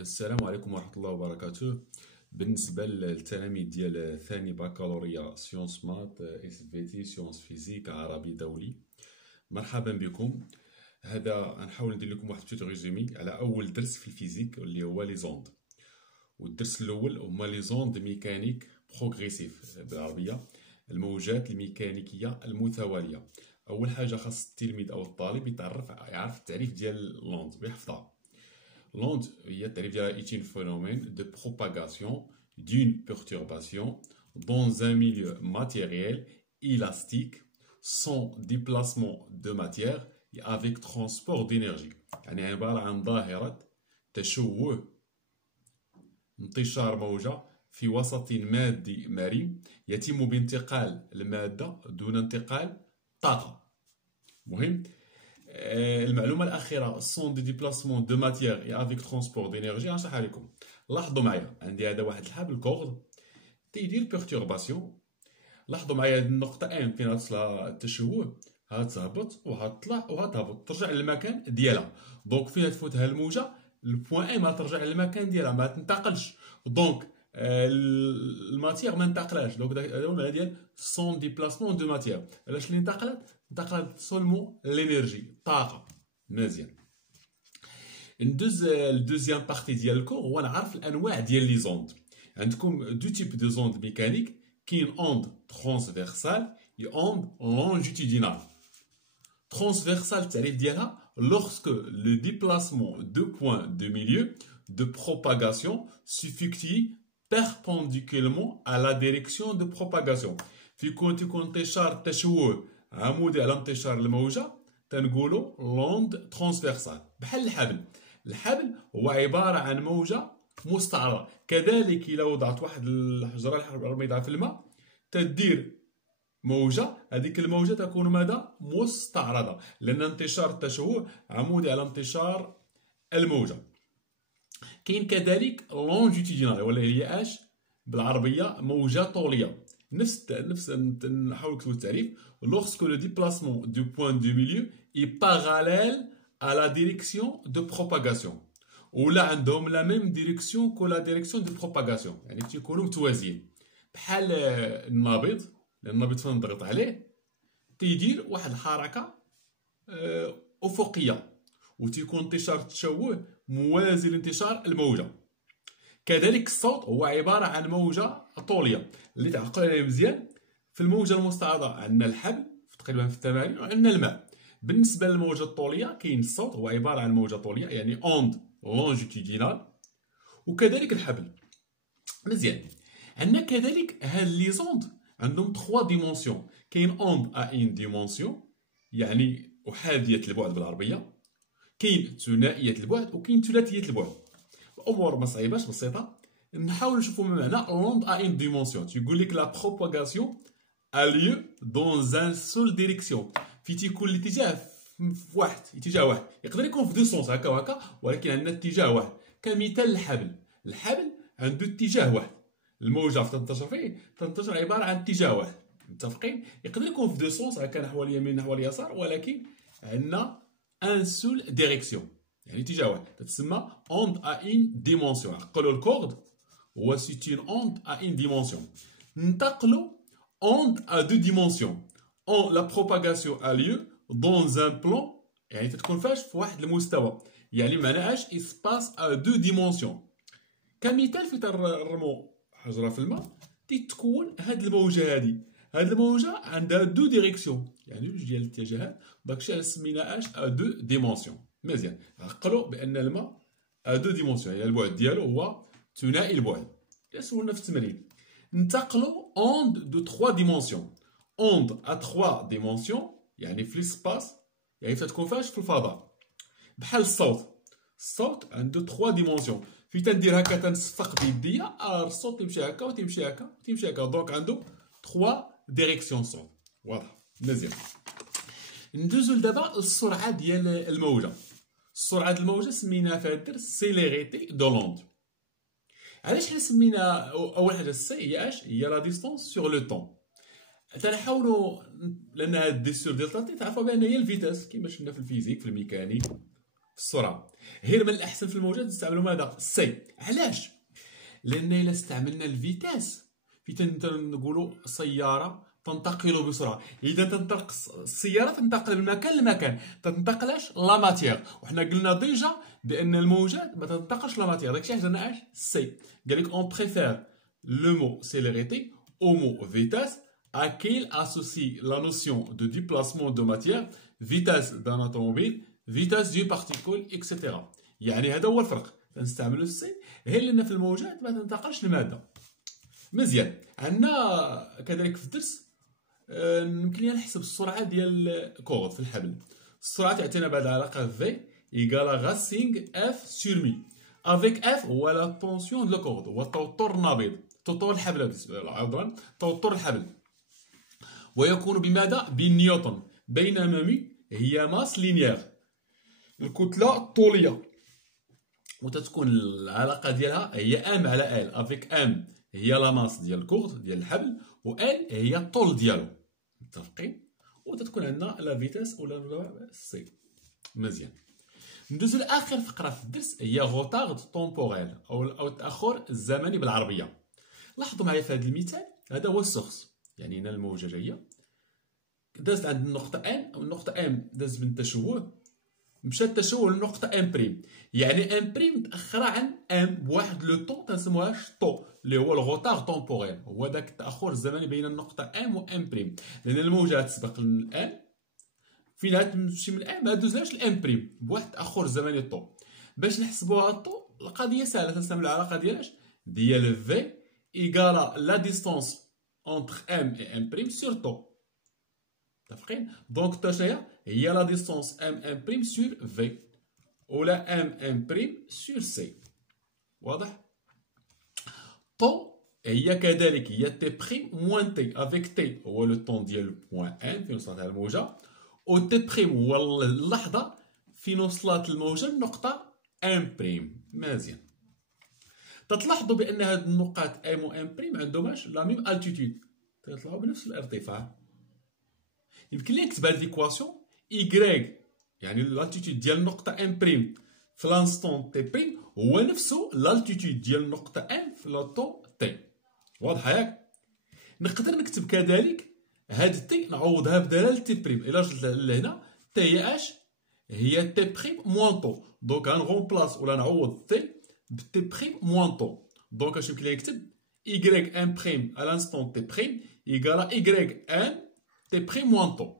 السلام عليكم ورحمة الله وبركاته. بالنسبة للتلاميذ ديال ثاني بكالوريا سيونس مات اس في تي سيونس فيزيك عربي دولي، مرحبا بكم. هذا غنحاول ندير لكم واحد بتيت ريزومي على أول درس في الفيزيك اللي هو لي زوند. والدرس الأول هما لي زوند ميكانيك بروغريسيف بالعربية، الموجات الميكانيكية المتوالية. أول حاجة خاص التلميذ أو الطالب يعرف التعريف ديال لوند ويحفظها. L'onde est un phénomène de propagation d'une perturbation dans un milieu matériel élastique sans déplacement de matière et avec transport d'énergie. يعني عبارة عن ظاهرة تشوه انتشار موجة في وسط مادي مرن يتم بانتقال المادة دون انتقال طاقة. مهم. المعلومه الاخيره سون دي ديبلاسمون دو ماتيير اي افيك ترونسبور دينيرجي غنشرحها لكم. لاحظوا معايا عندي هذا واحد الحبل كورد تيدير بيرتورباسيون. لاحظوا معايا هذه النقطه ام فين غتصلها التشوه، غتهبط وغتطلع وغتهبط ترجع للمكان ديالها. دونك فين تفوتها الموجه البوان ام غترجع للمكان ديالها ما تنتقلش. دونك الماتيير ما انتقلاش. دونك هذا هو المعنى ديال سون ديبلاسمون دو ماتيير. علاش اللي انتقلت سولمون لينيرجي طاقه. مزيان. الدوزيام بارتي ديال الكور هو نعرف الانواع ديال لي زوند. عندكم دو تيب دو زوند ميكانيك، كاين اوند ترانسفيرسال اي اوند لونجيتودينال. ترانسفيرسال التعريف ديالها lorsque le déplacement de points de milieu de propagation s'effectue perpendiculairement à la direction de propagation. تيكون انتشار التشوه عمودي على انتشار الموجة، تنقولوا لوند ترانسفيرسال. بحال الحبل هو عبارة عن موجة مستعرضة. كذلك إلا وضعت واحد الحجرة الحميضة في الماء تدير موجة، هذيك الموجة تكون ماذا؟ مستعرضة، لأن انتشار التشوه عمودي على انتشار الموجة. كاين كذلك لونجيتودينال ولا هي اش بالعربية موجة طولية. نفس نحاول نكتبوا التعريف. lorsque le déplacement du point de milieu est parallèle à la direction de propagation. ولا عندهم لا ميم ديريكسيون كو لا ديريكسيون دو بروباغاسيون، يعني تيكونوا متوازيين. بحال النابض، لان النابض فين نضغط عليه تيدير واحد الحركه افقيه وتيكون انتشار التشوه موازي لانتشار الموجه. كذلك الصوت هو عباره عن موجه طوليه. اللي تعقل عليه مزيان في الموجه المستعرضه عندنا الحبل تقريبا في التمارين وعندنا الماء. بالنسبه للموجه الطوليه كاين الصوت هو عباره عن موجه طوليه يعني اوند لونجيتودينال، وكذلك الحبل. مزيان. عندنا كذلك هاد لي زوند عندهم 3 ديمونسيون. كاين اوند ا ان ديمونسيون يعني احاديه البعد بالعربيه، كاين ثنائيه البعد وكاين ثلاثيه البعد. الامور ما صعيباش بسيطه. نحاول نشوفوا ما معنى لوند ا ان ديمونسيون. تيقول لك لا بروباغاسيون ا ليو دون ان سول ديريكسيون، في تيكون الاتجاه في واحد اتجاه واحد. يقدر يكون في دو سونس هكا وهكا، ولكن عندنا اتجاه واحد. كمثال الحبل عنده اتجاه واحد. الموجه تنتشر فيه تنتشر عباره عن اتجاه واحد. متفقين؟ يقدر يكون في دو سونس هكا نحو اليمين نحو اليسار، ولكن عندنا ان سول ديريكسيون يعني اتجاه واحد. تتسمى اوند ا ان ديمونسيون. عقلوا الكورد هو سيت اون اوند ا ان ديمونسيون. ننتقلوا onde à deux dimensions. La propagation a lieu dans un plan، يعني تتكون فاش في واحد المستوى، يعني معناها اش اسباس ا دو ديمونسيون. كمثال في ترموا حجره في الماء تتكون هاد الموجه هاد الموجه عندها دو ديريكسيون يعني جوج ديال الاتجاهات. داكشي علاش سمينا اش ا دو ديمونسيون. مزيان. عقلوا بان الماء ا دو ديمونسيون يعني البعد ديالو هو ثنائي البعد. سولنا في التمرين. ننتقلوا onde de 3 dimensions. onde à 3 dimensions يعني في السباس، يعني تتكون فاش في الفضاء. بحال الصوت عنده 3 dimensions. في تندير هكا تنصفق بيديا الصوت تيمشي هكا وتيمشي هكا وتيمشي هكا. دونك عنده 3 ديريكسيون صوت. واضح. مزيان. ندوزو دابا السرعه ديال الموجه. السرعه ديال الموجه سميناها في هاد الدرس سيليريتي دو لوند. علاش حنا سمينا اول حاجه السي هي اش؟ هي لا ديستونس سور لو طون. تنحاولوا لان هاد الديسور ديال الطاطي تعرفوا بان هي الفيتاس كيما شفنا في الفيزيك في الميكانيك في السرعه. غير من الاحسن في الموجات نستعملوا ماذا؟ سي. علاش؟ لان الا استعملنا الفيتاس نقولوا سياره تنتقل بسرعه، اذا تنطلق السياره تنتقل من مكان لمكان، تنتقلش لا ماتيير، وحنا قلنا ديجا بان الموجات ما تنتقلش لا ماتيير، داكشي علاش درنا اش سي. قال لك اون بريفير لو مو سيليريتي au mot vitesse à qu'il associe la notion de déplacement de matière, vitesse d'un automobile, vitesse d'une particule, etc. يعني هذا هو الفرق. نستعملوا السي غير لان في الموجات ما تنتقلش الماده. مزيان. عندنا كذلك في الدرس يمكن لنا نحسب السرعه ديال الكورد في الحبل. السرعه تعطينا بعد العلاقه في ايكال غاسينغ اف سور مي. افيك اف هو لا طونسيون دو كورد، هو التوتر النابض، توتر الحبل، عفوا توتر الحبل. ويكون بماذا؟ بنيوتن. بينما مي هي ماس لينيير، الكتله الطوليه، وتتكون العلاقه ديالها هي ام على ال. افيك ام هي لا ماس ديال الكورد ديال الحبل، و ال هي الطول ديالو. متفقين؟ وتتكون عندنا لا فيتاس ولا سي. مزيان. ندوزو لاخر فقره في الدرس، هي غوتارد طومبوريل او التاخر الزمني بالعربيه. لاحظوا معايا في هذا المثال، هذا هو السورس، يعني هنا الموجه جايه دازت عند النقطه ان، والنقطه ام داز من التشوه، مشى التشوه للنقطه ام بريم، يعني ام بريم متاخره عن ام بواحد لو طون تنسموهاش طو، اللي هو الغوتار طومبوريل، هو داك التاخر الزمني بين النقطه ام و ام بريم، لان الموجه تسبق الان فين تمشي من الام ما دوزلاش الام بريم بواحد التاخر زمني طو. باش نحسبوها الطو القضيه سهله، تنستعملوا العلاقه ديالاش ديال في ايكال لا ديستونس اونتر ام اي ام بريم سور طو. متفقين؟ دونك الطو شناهي؟ هي لا ديستونس ام ام بريم سور في ولا ام ام بريم سور سي. واضح؟ طو هي كذلك هي تي بريم موان تي، افيك تي هو لو طون ديال بوان ان فين وصلت الموجه، و تي بريم هو اللحظه فين وصلت الموجه للنقطه ام بريم. مزيان. تتلاحظوا بان هاد النقاط ام و ام بريم عندهم اش لا ميم التيتود، تطلعوا بنفس الارتفاع. يمكن لي نكتب هاد ليكواسيون ايكغيك، يعني الالتيتود ديال النقطه ام بريم في لانستون تي بريم هو نفسه الالتيتود ديال النقطه ام في لوطو تي. واضحه ياك؟ نقدر نكتب كذلك هاد تي نعوضها بدلاله تي بريم. الا جيت لهنا تي هي اش؟ هي تي بريم موان طو، دونك غنغومبلاس ولا نعوض تي بتي بريم موان طو. دونك اش يمكن لي نكتب y ان بريم à l'instant تي بريم يقال y ان تي بريم موان طو.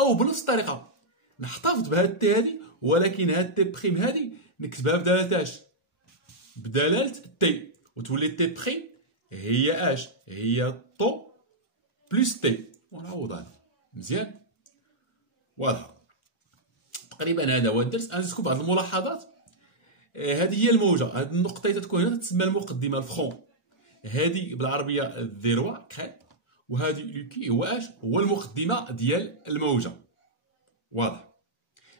او بنفس الطريقه نحتفظ بهاد تي هادي، ولكن هاد تي بريم هادي نكتبها بدلاله اش؟ بدلاله تي، وتولي تي بريم هي اش؟ هي طو بلس تي، ونعوضها. مزيان؟ واضحه. تقريبا هذا هو الدرس. غنزيدكم بعض الملاحظات. هذه هي الموجه، هذه النقطه اللي تتكون هنا تتسمى المقدمه الفرون، هذه بالعربيه الذروه كريت، وهذه لوكي هو اش؟ هو المقدمه ديال الموجه. واضح؟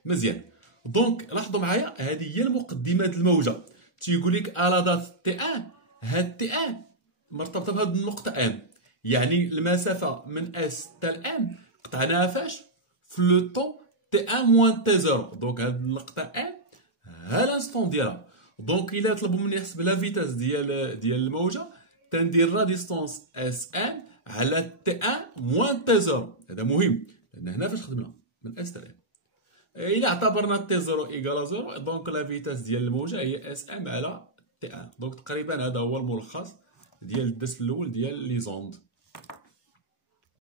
مزيان. دونك لاحظوا معايا هذه هي المقدمه ديال الموجه. تيقول لك على دات تي ان، هاد تي ان مرتبطه بهاد النقطه ان، يعني المسافه من اس حتى الان قطعناها فاش؟ في لو طون تي ان موان تي زيرو. دونك هاد النقطه ان ها لانستون ديالها. دونك الا طلبوا مني نحسب لا فيتاس ديال الموجه، تندير لا ديستونس اس ان على تي ان موان تي زيرو. هذا مهم لان هنا فاش خدمنا من اس حتى الا اعتبرنا تي زيرو ايكال زيرو، دونك لا فيتاس ديال الموجه هي اس ام على تي ان. دونك تقريبا هذا هو الملخص ديال الدرس الاول ديال لي زوند.